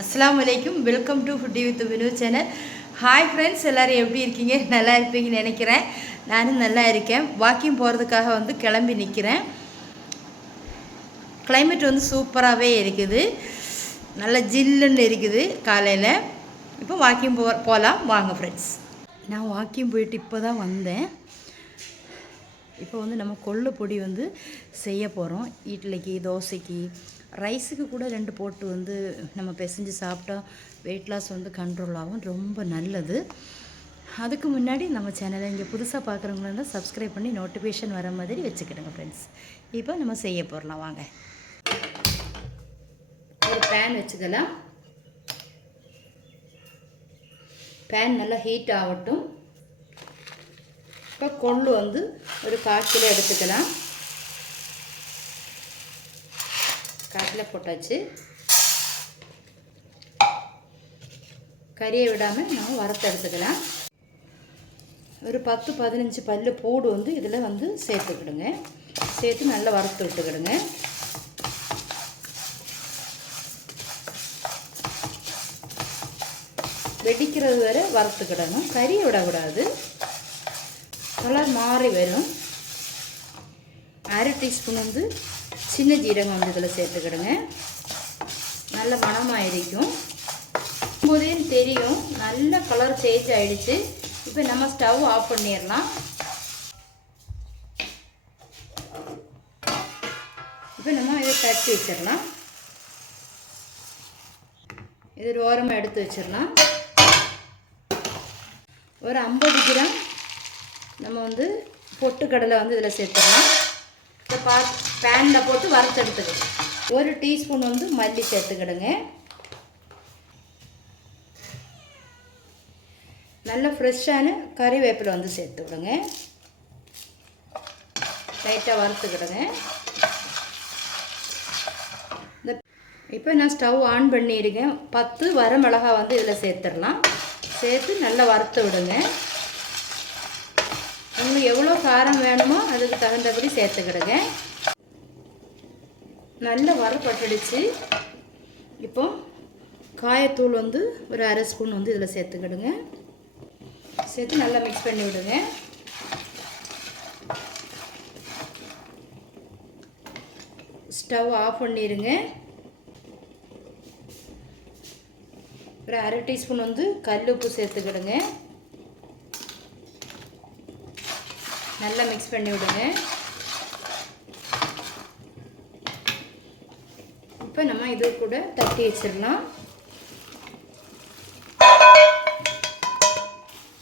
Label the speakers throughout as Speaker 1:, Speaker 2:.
Speaker 1: அஸ்லாம் வலைக்கும் welcome to foodie with Vinu channel hi friends எல்லோரும் எப்படி இருக்கீங்க? நல்லா இருப்பீங்கன்னு நினைக்கிறேன். நானும் நல்லா இருக்கேன். வாக்கிங் போகிறதுக்காக வந்து கிளம்பி நிற்கிறேன் கிளைமேட் வந்து சூப்பராகவே இருக்குது. நல்ல ஜில்லுன்னு இருக்குது காலையில். இப்போ வாக்கிங் போ போகலாம் வாங்க ஃப்ரெண்ட்ஸ் நான் வாக்கிங் போயிட்டு இப்போ தான் வந்தேன். இப்போ வந்து நம்ம கொள்ளு பொடி வந்து செய்ய போகிறோம் இட்லிக்கு தோசைக்கு ரைஸுக்கு கூட ரெண்டு போட்டு வந்து நம்ம பிசைஞ்சு சாப்பிட்டா வெயிட் லாஸ் வந்து கண்ட்ரோல் ஆகும். ரொம்ப நல்லது. அதுக்கு முன்னாடி நம்ம சேனலை இங்கே புதுசாக பார்க்குறவங்களா சப்ஸ்கிரைப் பண்ணி நோட்டிஃபிகேஷன் வர மாதிரி வச்சுக்கிடுங்க ஃப்ரெண்ட்ஸ் இப்போ நம்ம செய்ய போகிறலாம் வாங்க. ஒரு பேன் வச்சுக்கலாம். பேன் நல்லா ஹீட் ஆகட்டும். இப்போ கொள்ளு வந்து ஒரு கால் எடுத்துக்கலாம். கால் போட்டாச்சு. கறியை விடாமல் நம்ம வறுத்து எடுத்துக்கலாம். ஒரு பத்து பதினஞ்சு பல்லு பூடு வந்து இதில் வந்து சேர்த்துக்கிடுங்க. சேர்த்து நல்லா வறுத்து விட்டுக்கிடுங்க. வெடிக்கிறது வரை வறுத்துக்கிடணும். கறியை விடக்கூடாது. கலர் மாறி வரும். அரை டீஸ்பூன் வந்து சின்ன ஜீரகம் வந்து இதில் சேர்த்துக்கிடுங்க. நல்ல மணமாக இருக்கும் போதே தெரியும். நல்ல கலர் சேஞ்ச் ஆகிடுச்சு இப்போ நம்ம ஸ்டவ் ஆஃப் பண்ணிடலாம். இப்போ நம்ம இதை தட்டி வச்சிடலாம். இது ஓரமாக எடுத்து வச்சிடலாம். ஒரு ஐம்பது கிராம் நம்ம வந்து பொட்டுக்கடலை வந்து இதில் சேர்த்துக்கலாம் இதை பா பேனில் போட்டு வறுத்தெடுத்துக்கலாம் ஒரு டீஸ்பூன் வந்து மல்லி சேர்த்துக்கிடுங்க. நல்ல ஃப்ரெஷ்ஷான கறிவேப்பிலை வந்து சேர்த்து விடுங்க லைட்டாக வறுத்துக்கிடுங்க. இந்த இப்போ நான் ஸ்டவ் ஆன் பண்ணியிருக்கேன் பத்து வரமிளகா வந்து இதில் சேர்த்துடலாம். சேர்த்து நல்லா வறுத்து விடுங்க. உங்களுக்கு எவ்வளோ காரம் வேணுமோ அதுக்கு தகுந்தபடி சேர்த்துக்கிடுங்க. நல்ல வரப்பட்டுடுச்சு இப்போ காயத்தூள் வந்து ஒரு அரை ஸ்பூன் வந்து இதில் சேர்த்துக்கிடுங்க. சேர்த்து நல்லா மிக்ஸ் பண்ணி விடுங்க. ஸ்டவ் ஆஃப் பண்ணிடுங்க ஒரு அரை டீஸ்பூன் வந்து கல் உப்பு சேர்த்துக்கிடுங்க. நல்லா மிக்ஸ் பண்ணி விடுங்க. இப்போ நம்ம இது கூட தட்டி வச்சிடலாம்.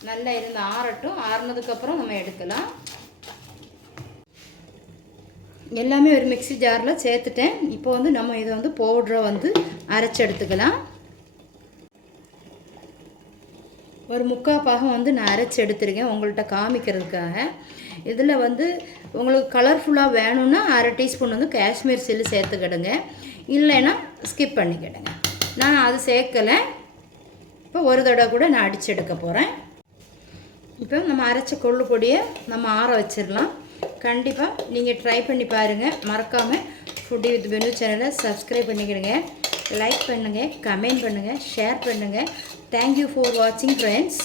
Speaker 1: நல்லா இருந்து ஆறட்டும். ஆறுனதுக்கப்புறம் நம்ம எடுக்கலாம். எல்லாமே ஒரு மிக்ஸி ஜாரில் சேர்த்துட்டேன். இப்போ வந்து நம்ம இதை வந்து பவுட்ரை வந்து அரைச்சி எடுத்துக்கலாம். ஒரு முக்கால் பாகம் வந்து நான் அரைச்சி எடுத்துருக்கேன் உங்கள்கிட்ட காமிக்கிறதுக்காக. இதில் வந்து உங்களுக்கு கலர்ஃபுல்லாக வேணும்னா அரை டீஸ்பூன் வந்து காஷ்மீர் சில்லு சேர்த்துக்கிடுங்க. இல்லைன்னா ஸ்கிப் பண்ணிக்கிடுங்க. நான் அது சேர்க்கலை. இப்போ ஒரு தடவை கூட நான் அடித்து எடுக்க போகிறேன் இப்போ நம்ம அரைச்ச கொள்ளு பொடியை நம்ம ஆற வச்சிடலாம். கண்டிப்பாக நீங்கள் ட்ரை பண்ணி பாருங்கள் மறக்காமல் ஃபுட்டி வித் பெனு சேனலை சப்ஸ்கிரைப் பண்ணிக்கிடுங்க. லைக் பண்ணுங்கள் கமெண்ட் பண்ணுங்கள் ஷேர் பண்ணுங்கள் தேங்க்யூ ஃபார் வாட்சிங் ஃப்ரெண்ட்ஸ்